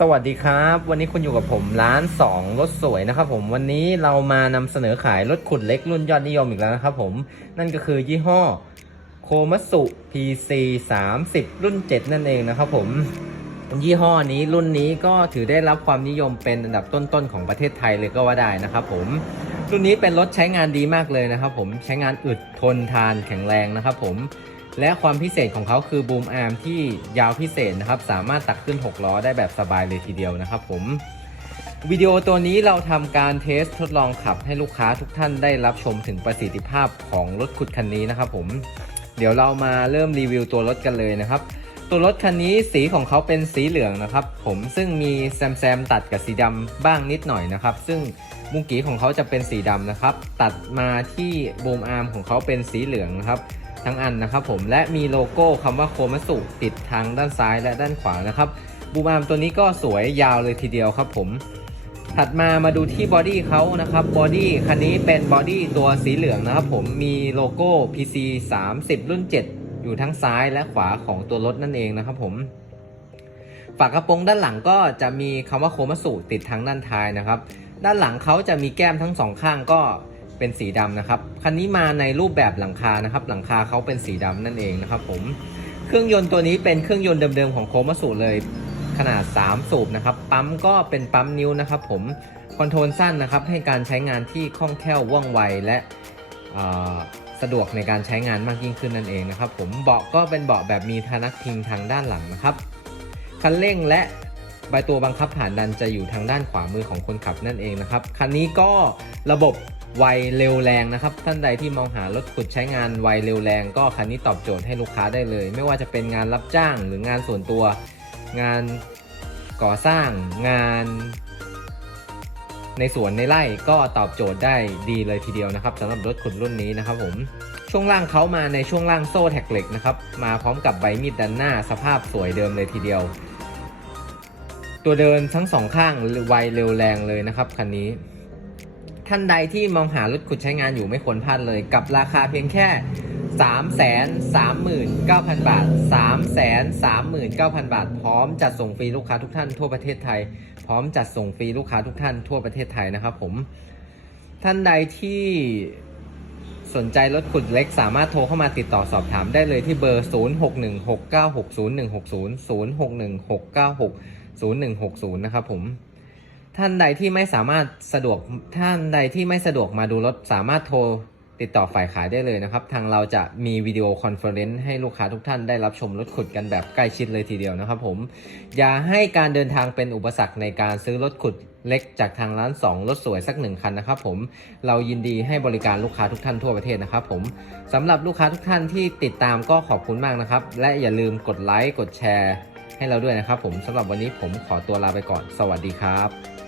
สวัสดีครับ วันนี้คุณอยู่กับผมร้าน 2 รถสวยนะครับผมวันนี้เรามานำเสนอขายรถขุดเล็กรุ่นยอดนิยมอีกแล้วนะครับผมนั่นก็คือยี่ห้อโคมัสุ PC 30 รุ่น 7 นั่นเองนะครับผมยี่ห้อนี้รุ่นนี้ก็ถือได้รับความนิยมเป็นอันดับต้นๆของประเทศไทยเลยก็ว่าได้นะครับผมรุ่นนี้เป็นรถใช้งานดีมากเลยนะครับผมใช้งานอึดทนทานแข็งแรงนะครับผม และความพิเศษของเขาคือบูมอาร์มที่ยาวพิเศษนะครับ สามารถตักขึ้น 6 ล้อได้แบบสบายเลยทีเดียวนะครับผม วิดีโอตัวนี้เราทำการเทสทดลองขับให้ลูกค้าทุกท่านได้รับชมถึงประสิทธิภาพของรถขุดคันนี้นะครับผม เดี๋ยวเรามาเริ่มรีวิวตัวรถกันเลยนะครับ ตัวรถคันนี้สีของเขาเป็นสีเหลืองนะครับ ผมซึ่งมีแซมแซมตัดกับสีดำบ้างนิดหน่อยนะครับ ซึ่งมุงกีของเขาจะเป็นสีดำนะครับ ตัดมาที่บูมอาร์มของเขาเป็นสีเหลืองนะครับ ทั้งอันนะครับผมและมีโลโก้คำว่าโคมัสุติดทางด้านซ้ายและด้านขวานะครับบูมอาร์มตัวนี้ก็สวยยาวเลยทีเดียวครับผม ถัดมามาดูที่บอดี้เขานะครับบอดี้คันนี้เป็นบอดี้ตัวสีเหลืองนะครับผมมีโลโก้ PC 30 รุ่น 7 อยู่ทั้งซ้ายและขวาของตัวรถนั่นเองนะครับผมฝากระโปรงด้านหลังก็จะมีคำว่าโคมัสุติดทางด้านท้ายนะครับ ด้านหลังเขาจะมีแก้มทั้งสองข้างก็ เป็นสีดำนะครับ คันนี้มาในรูปแบบหลังคานะครับ หลังคาเขาเป็นสีดำนั่นเองนะครับผม เครื่องยนต์ตัวนี้เป็นเครื่องยนต์เดิมๆของโคมัสุเลยขนาด 3 สูบนะครับ ปั๊มก็เป็นปั๊มนิ้วนะครับ ผม คอนโทรลสั้นนะครับ ให้การใช้งานที่คล่องแคล่วว่องไวและสะดวกในการใช้งานมากยิ่งขึ้นนั่นเองนะครับ ผม เบาะก็เป็นเบาะแบบมีทานักพิงทางด้านหลังนะครับ คันเร่งและใบตัวบังคับผ่านดันจะอยู่ทางด้านขวามือของคนขับนั่นเองนะครับ คันนี้ก็ระบบ ไวเร็วแรงนะครับ ท่านใดที่มองหารถขุดใช้งานไวเร็วแรง ก็คันนี้ตอบโจทย์ให้ลูกค้าได้เลย ไม่ว่าจะเป็นงานรับจ้างหรืองานส่วนตัว งานก่อสร้างงาน ในสวนในไร่ก็ตอบโจทย์ได้ดีเลยทีเดียวนะครับสำหรับรถขุดรุ่นนี้นะครับผมช่วงล่างเขามาในช่วงล่างโซ่แท็กเหล็กนะครับมาพร้อมกับใบมีดด้านหน้าสภาพสวยเดิมเลยทีเดียว ตัวเดินทั้งสองข้างไวเร็วแรงเลยนะครับคันนี้ ท่านใดที่มองหารถขุดใช้งานอยู่ไม่ควรพลาดเลย กับราคาเพียงแค่ 3 3 9 0 0 0 บาท 3 3 9 0 0 0 บาท พร้อมจัดส่งฟรีลูกค้าทุกท่านทั่วประเทศไทย พร้อมจัดส่งฟรีลูกค้าทุกท่านทั่วประเทศไทยนะครับผม ท่านใดที่สนใจรถขุดเล็กสามารถโทรเข้ามาติดต่อสอบถามได้เลยที่เบอร์ 0616960160 0616960160 นะครับผม ท่านใดที่ไม่สามารถสะดวกท่านใดที่ไม่สะดวกมาดูรถสามารถโทรติดต่อฝ่ายขายได้เลยนะครับ ทางเราจะมีวิดีโอคอนเฟอเรนซ์ให้ลูกค้าทุกท่านได้รับชมรถขุดกันแบบใกล้ชิดเลยทีเดียวนะครับผม อย่าให้การเดินทางเป็นอุปสรรคในการซื้อรถขุดเล็กจากทางร้าน 2 รถสวยสักหนึ่งคันนะครับผม เรายินดีให้บริการลูกค้าทุกท่านทั่วประเทศนะครับผมสำหรับลูกค้าทุกท่านที่ติดตามก็ขอบคุณมากนะครับ และอย่าลืมกดไลค์กดแชร์ให้เราด้วยนะครับผมสำหรับวันนี้ผมขอตัวลาไปก่อน สวัสดีครับ